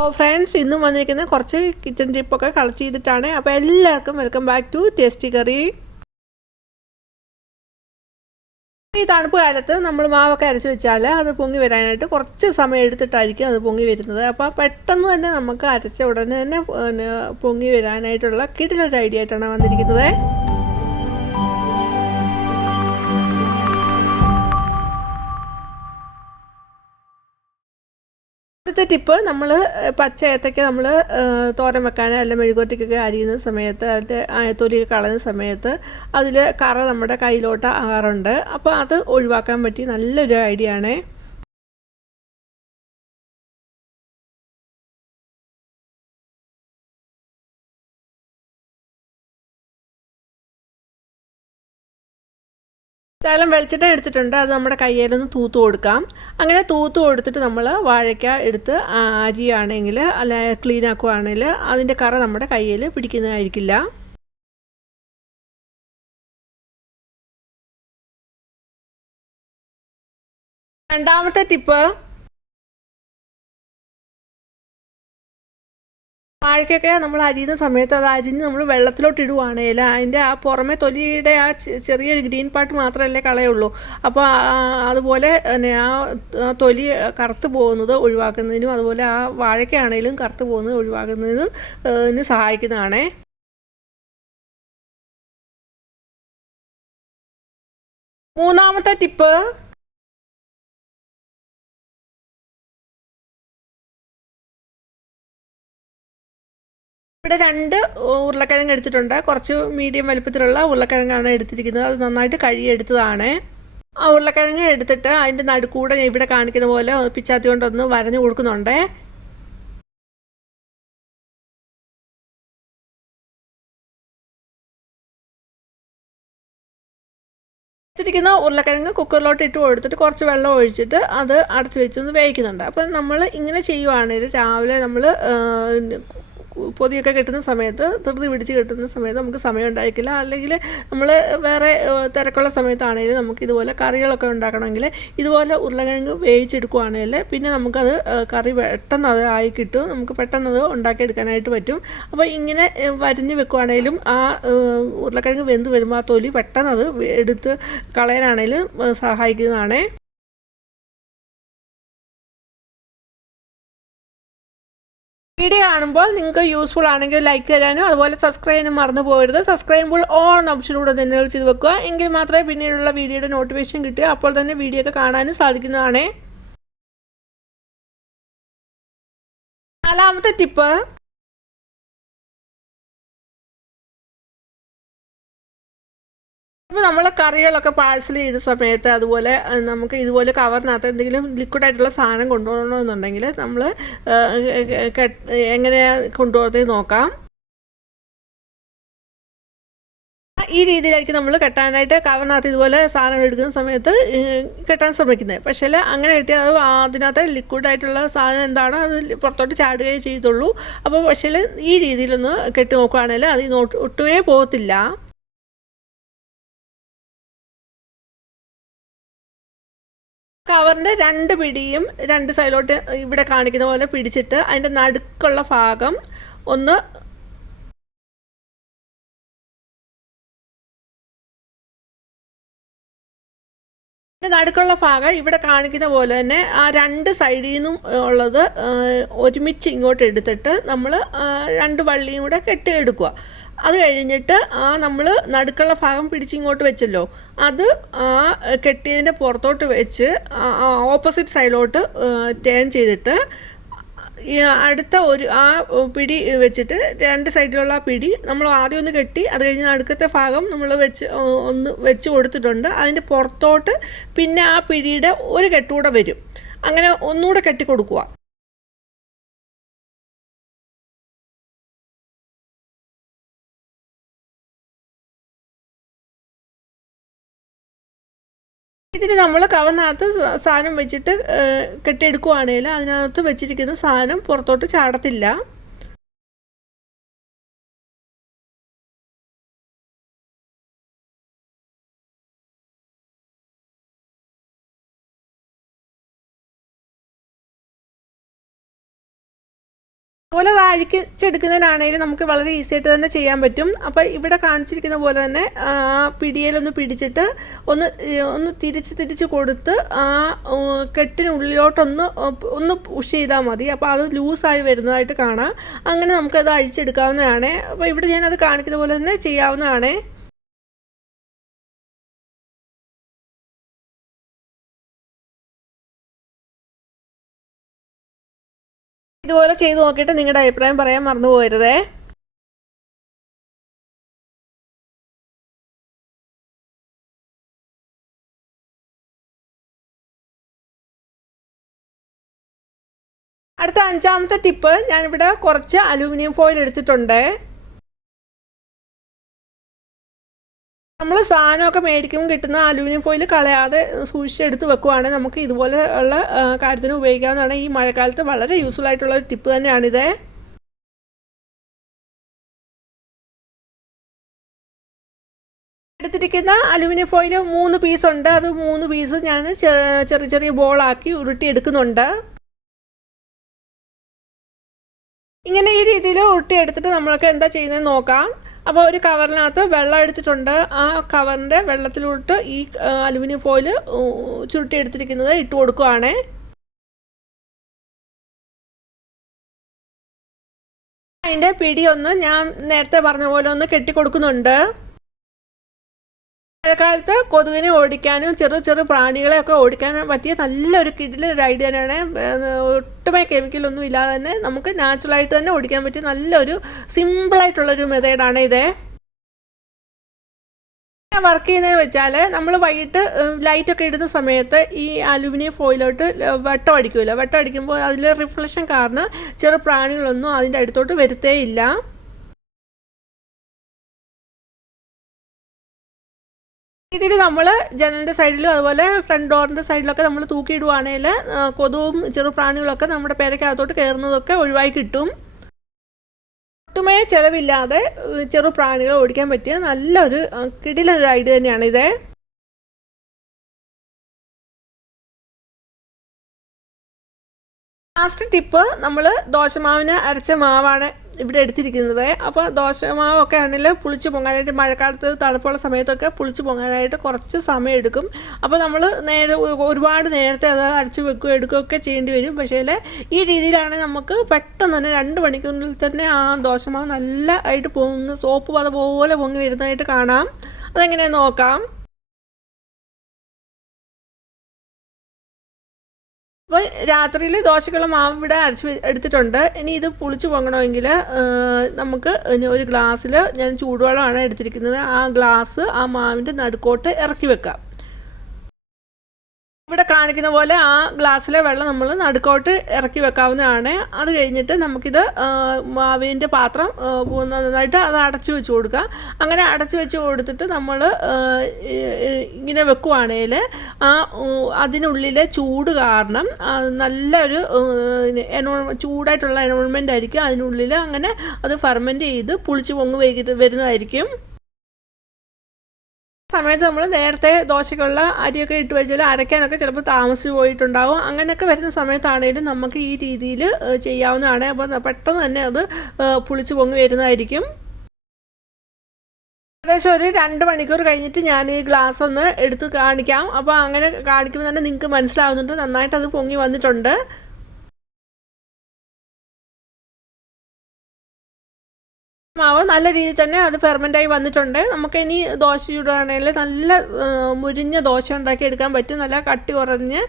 ഓ friends ഇന്നും വന്നിരിക്കുന്ന കുറച്ച് കിച്ചൺ ടിപ്പൊക്കെ കളക്ട് ചെയ്തിട്ടാണ്. അപ്പോൾ എല്ലാവർക്കും welcome back to tasty curry ഈ തണുപ്പ് കാലത്ത് നമ്മൾ മാവൊക്കെ അരച്ച് വെച്ചാൽ അത് പൊങ്ങി വരാനായിട്ട് കുറച്ച് സമയം എടുത്തിട്ടായിരിക്കും അത് പൊങ്ങി വരുന്നത്. അപ്പോൾ പെട്ടെന്ന് തന്നെ നമുക്ക് അരച്ച ഉടനെ തന്നെ പൊങ്ങി വരാനായിട്ടുള്ള കിടിലൊരു ഐഡിയ ആയിട്ടാണ് വന്നിരിക്കുന്നത്. അടുത്ത ടിപ്പ് നമ്മൾ പച്ച ഏത്തയ്ക്ക നമ്മൾ തോരൻ വെക്കാൻ അല്ല മെഴുകുവരട്ടിക്കൊക്കെ അരിയുന്ന സമയത്ത് അതിന്റെ തൊലിയൊക്കെ കളയുന്ന സമയത്ത് അതിൽ കറ നമ്മുടെ കയ്യിലോട്ട് ആകാറുണ്ട്. അപ്പോൾ അത് ഒഴിവാക്കാൻ പറ്റി നല്ലൊരു ഐഡിയ ആണേ. ശകലം വെളിച്ചെണ്ണ എടുത്തിട്ടുണ്ട്. അത് നമ്മുടെ കയ്യിലൊന്ന് തൂത്ത് കൊടുക്കാം. അങ്ങനെ തൂത്ത് കൊടുത്തിട്ട് നമ്മൾ വാഴയ്ക്ക എടുത്ത് അരിയാണെങ്കിൽ അല്ല ക്ലീൻ ആക്കുവാണെങ്കിൽ അതിന്റെ കറ നമ്മുടെ കയ്യിൽ പിടിക്കുന്നതായിരിക്കില്ല. രണ്ടാമത്തെ ടിപ്പ് വാഴയ്ക്കൊക്കെ നമ്മൾ അരിയുന്ന സമയത്ത് അത് അരിഞ്ഞ് നമ്മൾ വെള്ളത്തിലോട്ട് ഇടുവാണേൽ അതിന്റെ ആ പുറമെ തൊലിയുടെ ആ ചെറിയൊരു ഗ്രീൻ പാർട്ട് മാത്രമല്ലേ കളയുള്ളൂ. അപ്പോൾ അതുപോലെ ആ തൊലി കറുത്ത് പോകുന്നത് ഒഴിവാക്കുന്നതിനും അതുപോലെ ആ വാഴക്കാണേലും കറുത്ത് പോകുന്നത് ഒഴിവാക്കുന്നതിന് സഹായിക്കുന്നതാണേ. മൂന്നാമത്തെ ടിപ്പ്. ഇവിടെ രണ്ട് ഉരുളക്കിഴങ്ങ് എടുത്തിട്ടുണ്ട്. കുറച്ച് മീഡിയം വലുപ്പത്തിലുള്ള ഉരുളക്കിഴങ്ങാണ് എടുത്തിരിക്കുന്നത്. അത് നന്നായിട്ട് കഴുകിയെടുത്തതാണ് ആ ഉരുളക്കിഴങ്ങ് എടുത്തിട്ട് അതിന്റെ നടുക്കൂടെ ഇവിടെ കാണിക്കുന്ന പോലെ പിച്ചാത്തി കൊണ്ടൊന്ന് വരഞ്ഞു കൊടുക്കുന്നുണ്ട്. എടുത്തിരിക്കുന്ന ഉരുളക്കിഴങ്ങ് കുക്കറിലോട്ട് ഇട്ട് കൊടുത്തിട്ട് കുറച്ച് വെള്ളം ഒഴിച്ചിട്ട് അത് അടച്ചു വെച്ചൊന്ന് വേവിക്കുന്നുണ്ട്. അപ്പം നമ്മൾ ഇങ്ങനെ ചെയ്യുവാണെങ്കിൽ രാവിലെ നമ്മൾ പൊതിയൊക്കെ കെട്ടുന്ന സമയത്ത് ധൃതി പിടിച്ച് കെട്ടുന്ന സമയത്ത് നമുക്ക് സമയം ഉണ്ടായിരിക്കില്ല. അല്ലെങ്കിൽ നമ്മൾ വേറെ തിരക്കുള്ള സമയത്താണെങ്കിലും നമുക്ക് ഇതുപോലെ കറികളൊക്കെ ഉണ്ടാക്കണമെങ്കിൽ ഇതുപോലെ ഉരുളക്കിഴങ്ങ് വേവിച്ചെടുക്കുകയാണെങ്കിൽ പിന്നെ നമുക്കത് കറി പെട്ടെന്ന് അത് ആയി കിട്ടും. നമുക്ക് പെട്ടെന്ന് അത് ഉണ്ടാക്കിയെടുക്കാനായിട്ട് പറ്റും. അപ്പോൾ ഇങ്ങനെ വരിഞ്ഞ് വെക്കുവാണെങ്കിലും ആ ഉരുളക്കിഴങ്ങ് വെന്ത് വരുമ്പോൾ ആ തൊലി പെട്ടെന്ന് അത് എടുത്ത് കളയാനാണെങ്കിലും സഹായിക്കുന്നതാണേ. വീഡിയോ കാണുമ്പോൾ നിങ്ങൾക്ക് യൂസ്ഫുൾ ആണെങ്കിൽ ലൈക്ക് തരാനും അതുപോലെ സബ്സ്ക്രൈബ് ചെയ്യാനും മറന്നു പോകരുത്. സബ്സ്ക്രൈബ് ചെയ്യുമ്പോൾ ഓൾ എന്ന ഓപ്ഷനിലൂടെ തന്നെ ചെയ്ത് വെക്കുക. എങ്കിൽ മാത്രമേ പിന്നീടുള്ള വീഡിയോയുടെ നോട്ടിഫിക്കേഷൻ കിട്ടുക. അപ്പോൾ തന്നെ വീഡിയോ ഒക്കെ കാണാനും സാധിക്കുന്നതാണ്. നാലാമത്തെ ടിപ്പ് നമ്മൾ കറികളൊക്കെ പാഴ്സൽ ചെയ്ത സമയത്ത് അതുപോലെ നമുക്ക് ഇതുപോലെ കവറിനകത്ത് എന്തെങ്കിലും ലിക്വിഡായിട്ടുള്ള സാധനം കൊണ്ടുപോകണമെന്നുണ്ടെങ്കിൽ നമ്മൾ എങ്ങനെയാണ് കൊണ്ടുപോകുന്നത് നോക്കാം. ഈ രീതിയിലായിരിക്കും നമ്മൾ കെട്ടാനായിട്ട് കവറിനകത്ത് ഇതുപോലെ സാധനം എടുക്കുന്ന സമയത്ത് കെട്ടാൻ ശ്രമിക്കുന്നത്. പക്ഷേ അങ്ങനെ കിട്ടിയാൽ അത് അതിനകത്ത് ലിക്വിഡായിട്ടുള്ള സാധനം എന്താണോ അത് പുറത്തോട്ട് ചാടുകയേ ചെയ്തുള്ളൂ. അപ്പോൾ പക്ഷേ ഈ രീതിയിലൊന്ന് കെട്ടി നോക്കുകയാണെങ്കിൽ അത് ഒട്ടുമേ പോകത്തില്ല. കവറിന്റെ രണ്ട് പിടിയും രണ്ട് സൈഡിലോട്ട് ഇവിടെ കാണിക്കുന്ന പോലെ പിടിച്ചിട്ട് അതിന്റെ നടുക്കുള്ള ഭാഗം ഒന്ന് നടുക്കുള്ള ഭാഗം ഇവിടെ കാണിക്കുന്ന പോലെ തന്നെ ആ രണ്ട് സൈഡിൽ നിന്നും ഉള്ളത് ഒരുമിച്ച് ഇങ്ങോട്ട് എടുത്തിട്ട് നമ്മൾ രണ്ട് വള്ളിയും കൂടെ കെട്ടിയെടുക്കുക. അത് കഴിഞ്ഞിട്ട് ആ നമ്മൾ നടുക്കുള്ള ഭാഗം പിടിച്ചിങ്ങോട്ട് വെച്ചല്ലോ. അത് ആ കെട്ടിയതിന്റെ പുറത്തോട്ട് വെച്ച് ഓപ്പോസിറ്റ് സൈഡിലോട്ട് ടേൺ ചെയ്തിട്ട് അടുത്ത ഒരു ആ പിടി വെച്ചിട്ട് രണ്ട് സൈഡിലുള്ള ആ പിടി നമ്മൾ ആദ്യം ഒന്ന് കെട്ടി അത് കഴിഞ്ഞ് നടുക്കത്തെ ഭാഗം നമ്മൾ വെച്ച് ഒന്ന് വെച്ച് കൊടുത്തിട്ടുണ്ട്. അതിന്റെ പുറത്തോട്ട് പിന്നെ ആ പിടിയുടെ ഒരു കെട്ടുകൂടെ വരും. അങ്ങനെ ഒന്നുകൂടെ കെട്ടി കൊടുക്കുക ഇതിന് നമ്മൾ കവറിനകത്ത് സാധനം വെച്ചിട്ട് കെട്ടിയെടുക്കുവാണെങ്കിൽ അതിനകത്ത് വെച്ചിരിക്കുന്ന സാധനം പുറത്തോട്ട് ചാടത്തില്ല. അതുപോലെ അത് അഴിച്ചെടുക്കുന്നതിനാണെങ്കിലും നമുക്ക് വളരെ ഈസി ആയിട്ട് തന്നെ ചെയ്യാൻ പറ്റും. അപ്പോൾ ഇവിടെ കാണിച്ചിരിക്കുന്ന പോലെ തന്നെ ആ പിടിയിലൊന്ന് പിടിച്ചിട്ട് ഒന്ന് ഒന്ന് തിരിച്ച് തിരിച്ച് കൊടുത്ത് ആ കെട്ടിനുള്ളിലോട്ടൊന്ന് ഒന്ന് പുഷ് ചെയ്താൽ മതി. അപ്പോൾ അത് ലൂസായി വരുന്നതായിട്ട് കാണാം. അങ്ങനെ നമുക്കത് അഴിച്ചെടുക്കാവുന്നതാണ്. അപ്പോൾ ഇവിടെ ഞാനത് കാണിക്കുന്ന പോലെ തന്നെ ചെയ്യാവുന്നതാണ്. ഇതുപോലെ ചെയ്ത് നോക്കിയിട്ട് നിങ്ങളുടെ അഭിപ്രായം പറയാൻ മറന്നു പോയരുതേ അടുത്ത അഞ്ചാമത്തെ ടിപ്പ് ഞാനിവിടെ കുറച്ച് അലൂമിനിയം ഫോയിൽ എടുത്തിട്ടുണ്ട്. നമ്മൾ സാധനമൊക്കെ മേടിക്കുമ്പോൾ കിട്ടുന്ന അലൂമിനിയം ഫോയിൽ കളയാതെ സൂക്ഷിച്ചെടുത്ത് വെക്കുവാണെങ്കിൽ നമുക്ക് ഇതുപോലെ ഉള്ള കാര്യത്തിന് ഉപയോഗിക്കാവുന്നതാണ്. ഈ മഴക്കാലത്ത് വളരെ യൂസ്ഫുൾ ആയിട്ടുള്ള ഒരു ടിപ്പ് തന്നെയാണിത്. എടുത്തിരിക്കുന്ന അലൂമിനിയം ഫോയിൽ മൂന്ന് പീസ് ഉണ്ട്. അത് മൂന്ന് പീസ് ഞാൻ ചെറിയ ചെറിയ ബോളാക്കി ഉരുട്ടി എടുക്കുന്നുണ്ട് ഇങ്ങനെ ഈ രീതിയിൽ ഉരുട്ടി എടുത്തിട്ട് നമ്മൾക്ക് എന്താ ചെയ്യുന്നത് നോക്കാം. അപ്പോൾ ഒരു കവറിനകത്ത് വെള്ളം എടുത്തിട്ടുണ്ട്. ആ കവറിന്റെ വെള്ളത്തിലോട്ട് ഈ അലുമിനിയം ഫോയിൽ ചുരുട്ടി എടുത്തിരിക്കുന്നത് ഇട്ട് കൊടുക്കുവാണ്. അതിന്റെ പിടി ഒന്ന് ഞാൻ നേരത്തെ പറഞ്ഞ പോലെ ഒന്ന് കെട്ടിക്കൊടുക്കുന്നുണ്ട്. മഴക്കാലത്ത് കൊതുകിനെ ഓടിക്കാനും ചെറു ചെറു പ്രാണികളെയൊക്കെ ഓടിക്കാനും പറ്റിയ നല്ലൊരു കിടിലൊരു ഐഡിയ തന്നെയാണ്. ഒട്ടുമേ കെമിക്കലൊന്നും ഇല്ലാതെ തന്നെ നമുക്ക് നാച്ചുറലായിട്ട് തന്നെ ഓടിക്കാൻ പറ്റിയ നല്ലൊരു സിമ്പിളായിട്ടുള്ളൊരു മെത്തേഡാണ് ഇത്. വർക്ക് ചെയ്യുന്നത് വെച്ചാൽ നമ്മൾ വൈകിട്ട് ലൈറ്റൊക്കെ ഇടുന്ന സമയത്ത് ഈ അലുമിനിയം ഫോയിലോട്ട് വെട്ടം അടിക്കുമല്ലോ വെട്ടം അടിക്കുമ്പോൾ അതിൽ റിഫ്ലക്ഷൻ കാരണം ചെറു പ്രാണികളൊന്നും അതിന്റെ അടുത്തോട്ട് വരുത്തേ ഇതിൽ നമ്മൾ ജനലിന്റെ സൈഡിലും അതുപോലെ ഫ്രണ്ട് ഡോറിന്റെ സൈഡിലൊക്കെ നമ്മൾ തൂക്കിയിടുവാണെങ്കിൽ കൊതുവും ചെറുപ്രാണികളൊക്കെ നമ്മുടെ പേരക്കകത്തോട്ട് കയറുന്നതൊക്കെ ഒഴിവായി കിട്ടും. ഒട്ടുമേ ചിലവില്ലാതെ ചെറുപ്രാണികൾ ഓടിക്കാൻ പറ്റിയ നല്ലൊരു കിടിലൊരു റൈഡ് തന്നെയാണ് ഇത്. ലാസ്റ്റ് ടിപ്പ് നമ്മൾ ദോശമാവിന് അരച്ച മാവാണ്. ഇവിടെ എടുത്തിരിക്കുന്നത്. അപ്പോൾ ദോശമാവൊക്കെ ആണെങ്കിൽ പുളിച്ച് പൊങ്ങാനായിട്ട് മഴക്കാലത്ത് തണുപ്പുള്ള സമയത്തൊക്കെ പുളിച്ച് പൊങ്ങാനായിട്ട് കുറച്ച് സമയം എടുക്കും. അപ്പോൾ നമ്മൾ നേരെ ഒരുപാട് നേരത്തെ അത് അരച്ച് വെക്കുകയോ എടുക്കുകയൊക്കെ ചെയ്യേണ്ടി വരും. പക്ഷേ ഈ രീതിയിലാണ് നമുക്ക് പെട്ടെന്ന് തന്നെ രണ്ട് മണിക്കൂറിൽ തന്നെ ആ ദോശമാവ് നല്ല ആയിട്ട് പൊങ്ങ് സോപ്പ് പത പോലെ പൊങ്ങി വരുന്നതായിട്ട് കാണാം. അതെങ്ങനെയാണെന്ന് നോക്കാം. അപ്പോൾ രാത്രിയിൽ ദോശക്കുള്ള മാവ് ഇവിടെ അരച്ച് എടുത്തിട്ടുണ്ട്. ഇനി ഇത് പുളിച്ച് പൊങ്ങണമെങ്കിൽ നമുക്ക് ഒരു ഗ്ലാസ്സിൽ ഞാൻ ചൂടുവെള്ളമാണ് എടുത്തിരിക്കുന്നത്. ആ ഗ്ലാസ് ആ മാവിന്റെ നടുക്കോട്ട് ഇറക്കി വെക്കാം. ഇവിടെ കാണിക്കുന്ന പോലെ ആ ഗ്ലാസ്സിലെ വെള്ളം നമ്മൾ നടുക്കോട്ട് ഇറക്കി വെക്കാവുന്നതാണ്. അത് കഴിഞ്ഞിട്ട് നമുക്കിത് മാവിന്റെ പാത്രം നന്നായിട്ട് അത് അടച്ചു വെച്ച് കൊടുക്കുക. അങ്ങനെ അടച്ചു വെച്ച് കൊടുത്തിട്ട് നമ്മൾ ഇങ്ങനെ വെക്കുവാണെങ്കിൽ ആ അതിനുള്ളിലെ ചൂട് കാരണം നല്ലൊരു ചൂടായിട്ടുള്ള എൻവോൾമെന്റ് ആയിരിക്കും. അതിനുള്ളിൽ അങ്ങനെ അത് ഫെർമെന്റ് ചെയ്ത് പുളിച്ച് പൊങ്ങ് വരുന്നതായിരിക്കും. സമയത്ത് നമ്മൾ നേരത്തെ ദോശയ്ക്കുള്ള അരിയൊക്കെ ഇട്ട് വെച്ചാൽ അരയ്ക്കാനൊക്കെ ചിലപ്പോൾ താമസിച്ച് പോയിട്ടുണ്ടാവും. അങ്ങനെയൊക്കെ വരുന്ന സമയത്താണേലും നമുക്ക് ഈ രീതിയിൽ ചെയ്യാവുന്നതാണ്. അപ്പോൾ പെട്ടെന്ന് തന്നെ അത് പുളിച്ച് പൊങ്ങി വരുന്നതായിരിക്കും. ഏകദേശം ഒരു രണ്ട് മണിക്കൂർ കഴിഞ്ഞിട്ട് ഞാൻ ഈ ഗ്ലാസ് ഒന്ന് എടുത്ത് കാണിക്കാം. അപ്പോൾ അങ്ങനെ കാണിക്കുമ്പോൾ തന്നെ നിങ്ങൾക്ക് മനസ്സിലാവുന്നുണ്ട്. നന്നായിട്ട് അത് പൊങ്ങി വന്നിട്ടുണ്ട്. മാവ് നല്ല രീതിയിൽ തന്നെ അത് ഫെർമെന്റായി വന്നിട്ടുണ്ട്. നമുക്ക് ഇനി ദോശ ചൂടുകയാണെങ്കിൽ നല്ല മുരിഞ്ഞ ദോശ ഉണ്ടാക്കി എടുക്കാൻ പറ്റും. നല്ല കട്ടി കുറഞ്ഞ്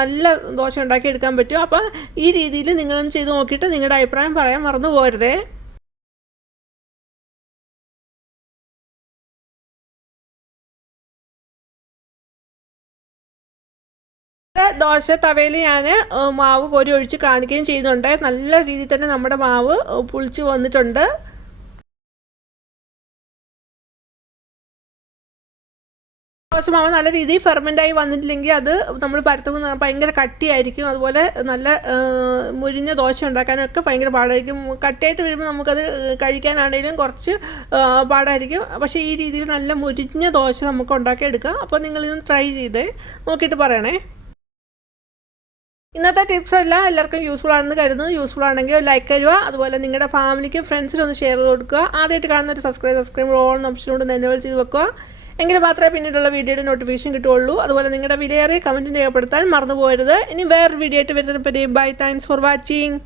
നല്ല ദോശ ഉണ്ടാക്കി എടുക്കാൻ പറ്റും. അപ്പോൾ ഈ രീതിയിൽ നിങ്ങളൊന്ന് ചെയ്ത് നോക്കിയിട്ട് നിങ്ങളുടെ അഭിപ്രായം പറയാൻ മറന്നു പോകരുതേ. ദോശ തവയിൽ ഞാൻ മാവ് കോരി ഒഴിച്ച് കാണിക്കുകയും ചെയ്യുന്നുണ്ട്. നല്ല രീതിയിൽ തന്നെ നമ്മുടെ മാവ് പുളിച്ച് വന്നിട്ടുണ്ട്. ദോശമാവ് നല്ല രീതിയിൽ ഫെർമെന്റായി വന്നിട്ടില്ലെങ്കിൽ അത് നമ്മൾ പരത്തുമ്പോൾ ഭയങ്കര കട്ടിയായിരിക്കും. അതുപോലെ നല്ല മുരിഞ്ഞ ദോശ ഉണ്ടാക്കാനൊക്കെ ഭയങ്കര പാടായിരിക്കും. കട്ടിയായിട്ട് വരുമ്പോൾ നമുക്കത് കഴിക്കാനാണെങ്കിലും കുറച്ച് പാടായിരിക്കും. പക്ഷേ ഈ രീതിയിൽ നല്ല മുരിഞ്ഞ ദോശ നമുക്ക് ഉണ്ടാക്കിയെടുക്കാം. അപ്പോൾ നിങ്ങളിതൊന്ന് ട്രൈ ചെയ്ത്. നോക്കിയിട്ട് പറയണേ. ഇന്നത്തെ ടിപ്സ് എല്ലാം എല്ലാവർക്കും യൂസ്ഫുൾ ആണെന്ന് കരുതുന്നു. യൂസ്ഫുൾ ആണെങ്കിൽ ലൈക്ക് തരുക. അതുപോലെ നിങ്ങളുടെ ഫാമിലിക്കും ഫ്രണ്ട്സിനും ഒന്ന് ഷെയർ ചെയ്ത് കൊടുക്കുക. ആദ്യമായിട്ട് കാണുന്ന ഒരു സബ്സ്ക്രൈബ് സബ്സ്ക്രൈബ് ഓൺ ഓപ്ഷനോട് എനേബിൾ ചെയ്ത് വെക്കുക. എങ്കിൽ മാത്രമേ പിന്നീടുള്ള വീഡിയോയുടെ നോട്ടിഫിക്കേഷൻ കിട്ടുള്ളൂ അതുപോലെ നിങ്ങളുടെ വിലയേറിയ കമന്റ് രേഖപ്പെടുത്താൻ മറന്നു ഇനി വേറൊരു വീഡിയോ ആയിട്ട് വരുന്നതിനെ പറ്റി ബൈ താങ്ക്സ് ഫോർ വാച്ചിങ്